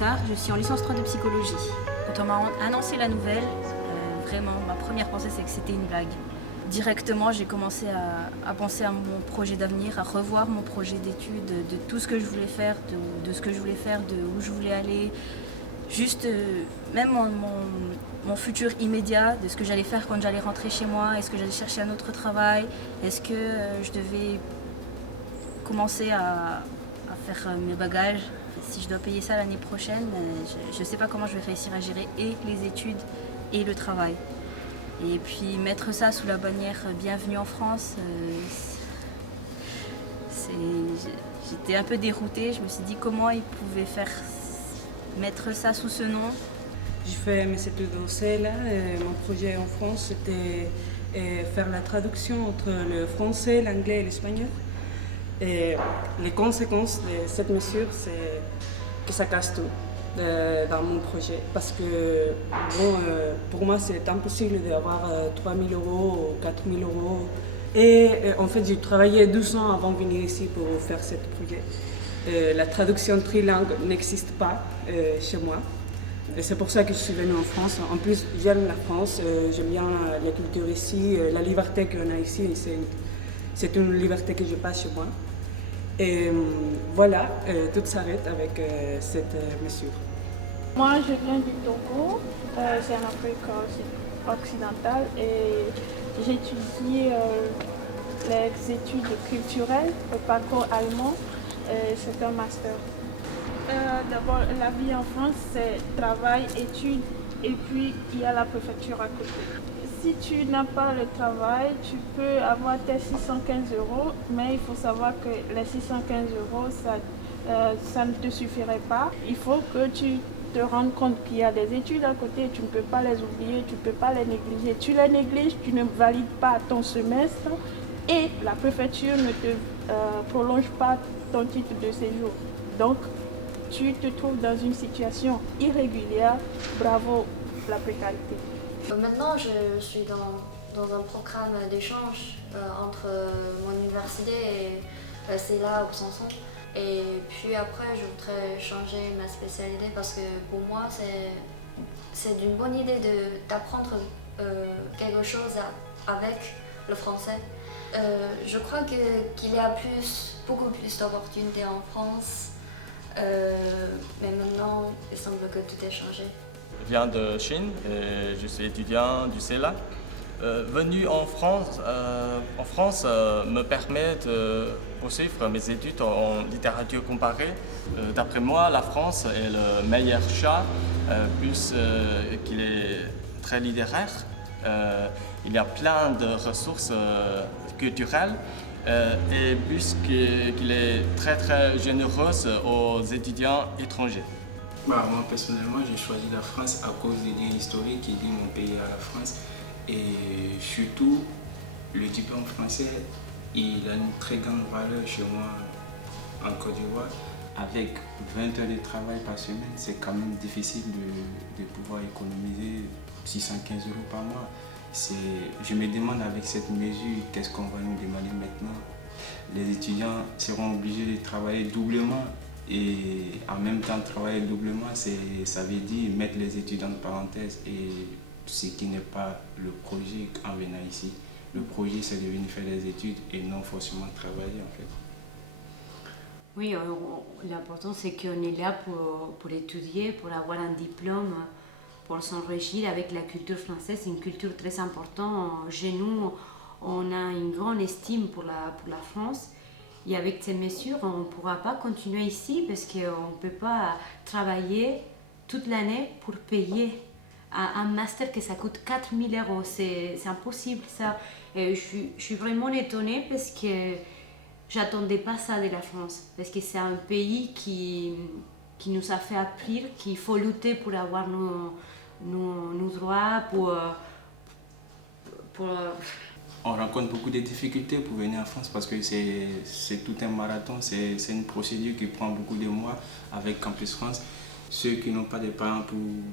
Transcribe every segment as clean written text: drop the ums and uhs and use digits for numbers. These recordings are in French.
Mariska, je suis en licence 3 de psychologie. Quand on m'a annoncé la nouvelle, vraiment, ma première pensée c'est que c'était une blague. Directement, j'ai commencé à penser à mon projet d'avenir, à revoir mon projet d'études, de tout ce que je voulais faire, de ce que je voulais faire, de où je voulais aller. Juste, même mon futur immédiat, de ce que j'allais faire quand j'allais rentrer chez moi, est-ce que j'allais chercher un autre travail, est-ce que je devais commencer à faire mes bagages. Si je dois payer ça l'année prochaine, je ne sais pas comment je vais réussir à gérer et les études et le travail. Et puis mettre ça sous la bannière Bienvenue en France, j'étais un peu déroutée. Je me suis dit comment ils pouvaient mettre ça sous ce nom. J'ai fait mes études au CELA. Mon projet en France, c'était faire la traduction entre le français, l'anglais et l'espagnol. Et les conséquences de cette mesure, c'est que ça casse tout dans mon projet. Parce que bon, pour moi, c'est impossible d'avoir 3 000 euros ou 4 000 euros. Et en fait, j'ai travaillé 12 ans avant de venir ici pour faire ce projet. La traduction trilingue n'existe pas chez moi. Et c'est pour ça que je suis venue en France. En plus, j'aime la France, j'aime bien la culture ici, la liberté qu'on a ici. C'est une liberté que je n'ai pas chez moi. Et voilà, tout s'arrête avec cette mesure. Moi, je viens du Togo, c'est en Afrique occidentale, et j'étudie les études culturelles, le parcours allemand, c'est un master. D'abord, la vie en France, c'est travail, études, et puis il y a la préfecture à côté. Si tu n'as pas le travail, tu peux avoir tes 615 euros, mais il faut savoir que les 615 euros, ça ne te suffirait pas. Il faut que tu te rendes compte qu'il y a des études à côté, tu ne peux pas les oublier, tu ne peux pas les négliger. Tu les négliges, tu ne valides pas ton semestre et la préfecture ne te prolonge pas ton titre de séjour. Donc, tu te trouves dans une situation irrégulière. Bravo, la précarité. Maintenant, je suis dans un programme d'échange entre mon université et CELA au Sanson. Et puis après, je voudrais changer ma spécialité parce que pour moi, c'est une bonne idée d'apprendre quelque chose avec le français. Je crois qu'il y a beaucoup plus d'opportunités en France. Mais maintenant, il semble que tout est changé. Je viens de Chine et je suis étudiant du CELA. Venu en France me permet de poursuivre mes études en littérature comparée. D'après moi, la France est le meilleur choix, plus qu'il est très littéraire. Il y a plein de ressources culturelles. Et puisqu'il est très très généreux aux étudiants étrangers. Moi personnellement, j'ai choisi la France à cause des liens historiques qui lient mon pays à la France. Et surtout, le diplôme français, il a une très grande valeur chez moi en Côte d'Ivoire. Avec 20 heures de travail par semaine, c'est quand même difficile de pouvoir économiser 615 euros par mois. Je me demande avec cette mesure, qu'est-ce qu'on va nous demander maintenant? Les étudiants seront obligés de travailler doublement et en même temps travailler doublement, ça veut dire mettre les étudiants en parenthèse et ce qui n'est pas le projet en venant ici. Le projet, c'est de venir faire des études et non forcément travailler en fait. Oui, l'important c'est qu'on est là pour étudier, pour avoir un diplôme, pour s'enrichir avec la culture française. C'est une culture très importante. Chez nous, on a une grande estime pour la France. Et avec ces mesures, on ne pourra pas continuer ici parce qu'on ne peut pas travailler toute l'année pour payer un master que ça coûte 4 000 euros. C'est impossible ça. Et je suis vraiment étonnée parce que j'attendais pas ça de la France. Parce que c'est un pays qui nous a fait apprendre qu'il faut lutter pour avoir nos droits, On rencontre beaucoup de difficultés pour venir en France parce que c'est tout un marathon, c'est une procédure qui prend beaucoup de mois avec Campus France. Ceux qui n'ont pas de parents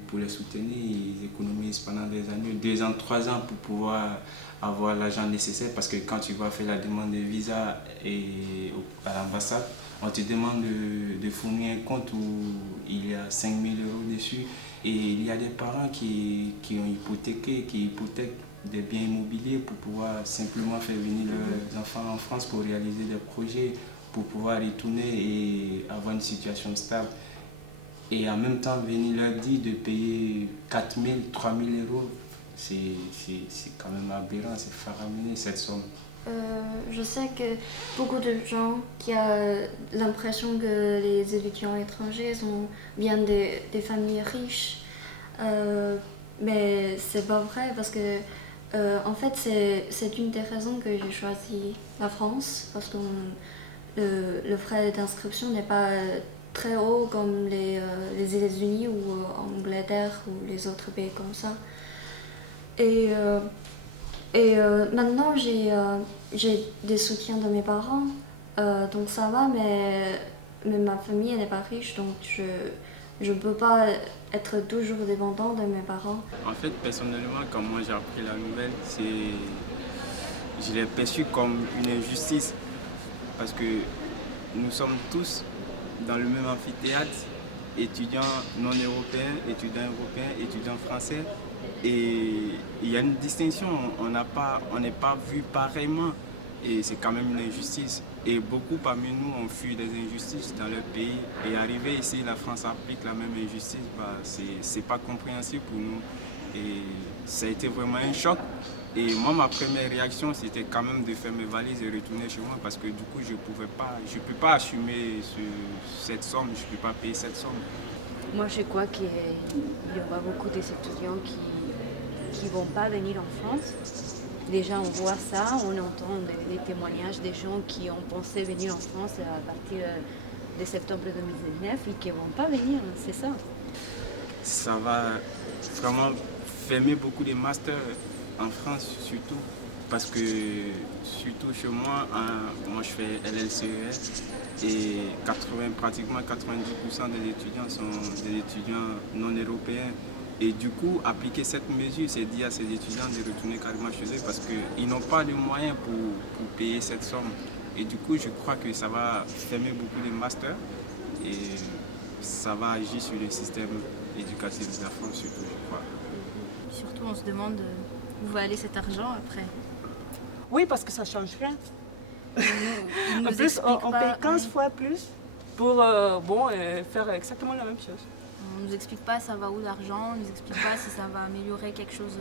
pour les soutenir, ils économisent pendant des années, 2 ans, 3 ans pour pouvoir avoir l'argent nécessaire parce que quand tu vas faire la demande de visa à l'ambassade, on te demande de fournir un compte où il y a 5 000 € dessus. Et il y a des parents qui ont hypothéqué, qui hypothèquent des biens immobiliers pour pouvoir simplement faire venir leurs enfants en France pour réaliser des projets, pour pouvoir retourner et avoir une situation stable. Et en même temps, venir leur dire de payer 4 000, 3 000 €, c'est quand même aberrant, c'est faramineux cette somme. Je sais que beaucoup de gens qui ont l'impression que les étudiants étrangers viennent des familles riches, mais c'est pas vrai parce que en fait c'est une des raisons que j'ai choisi la France parce que le frais d'inscription n'est pas très haut comme les États-Unis ou Angleterre ou les autres pays comme ça. Et maintenant, j'ai des soutiens de mes parents, donc ça va, mais ma famille n'est pas riche, donc je ne peux pas être toujours dépendant de mes parents. En fait, personnellement, quand moi j'ai appris la nouvelle, je l'ai perçu comme une injustice, parce que nous sommes tous dans le même amphithéâtre, étudiants non européens, étudiants européens, étudiants français. Et il y a une distinction, on n'est pas vu pareillement et c'est quand même une injustice. Et beaucoup parmi nous ont fui des injustices dans leur pays et arrivé ici, la France applique la même injustice, c'est pas compréhensible pour nous. Et ça a été vraiment un choc. Et moi, ma première réaction, c'était quand même de faire mes valises et retourner chez moi parce que du coup, je ne peux pas assumer cette somme, je ne peux pas payer cette somme. Moi, je crois qu'il y aura beaucoup d'étudiants qui ne vont pas venir en France. Déjà, on voit ça, on entend des témoignages des gens qui ont pensé venir en France à partir de septembre 2019 et qui ne vont pas venir, c'est ça. Ça va vraiment fermer beaucoup de masters en France surtout. Parce que surtout chez moi, moi je fais LLCES et pratiquement 90% des étudiants sont des étudiants non européens. Et du coup, appliquer cette mesure, c'est dire à ces étudiants de retourner carrément chez eux parce qu'ils n'ont pas les moyens pour payer cette somme. Et du coup, je crois que ça va fermer beaucoup de masters et ça va agir sur le système éducatif de la France surtout, je crois. Surtout, on se demande où va aller cet argent après. Oui, parce que ça ne change rien. Ils nous En plus, expliquent on pas, paye 15 fois plus pour faire exactement la même chose. On nous explique pas ça va où l'argent, on nous explique pas si ça va améliorer quelque chose,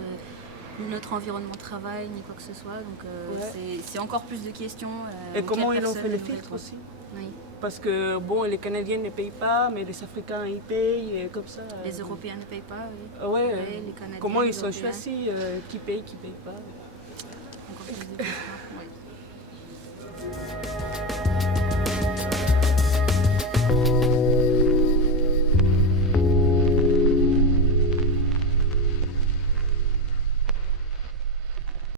notre environnement de travail, ni quoi que ce soit. Donc c'est encore plus de questions. Et comment ils ont personne fait le devrait filtre être. aussi. Oui. Parce que les Canadiens ne payent pas, mais les Africains ils payent, et comme ça. Les Européens ne payent pas, oui. Ouais, Les Canadiens, comment les ils sont Européens. choisis, qui paye pas. Encore plus de questions.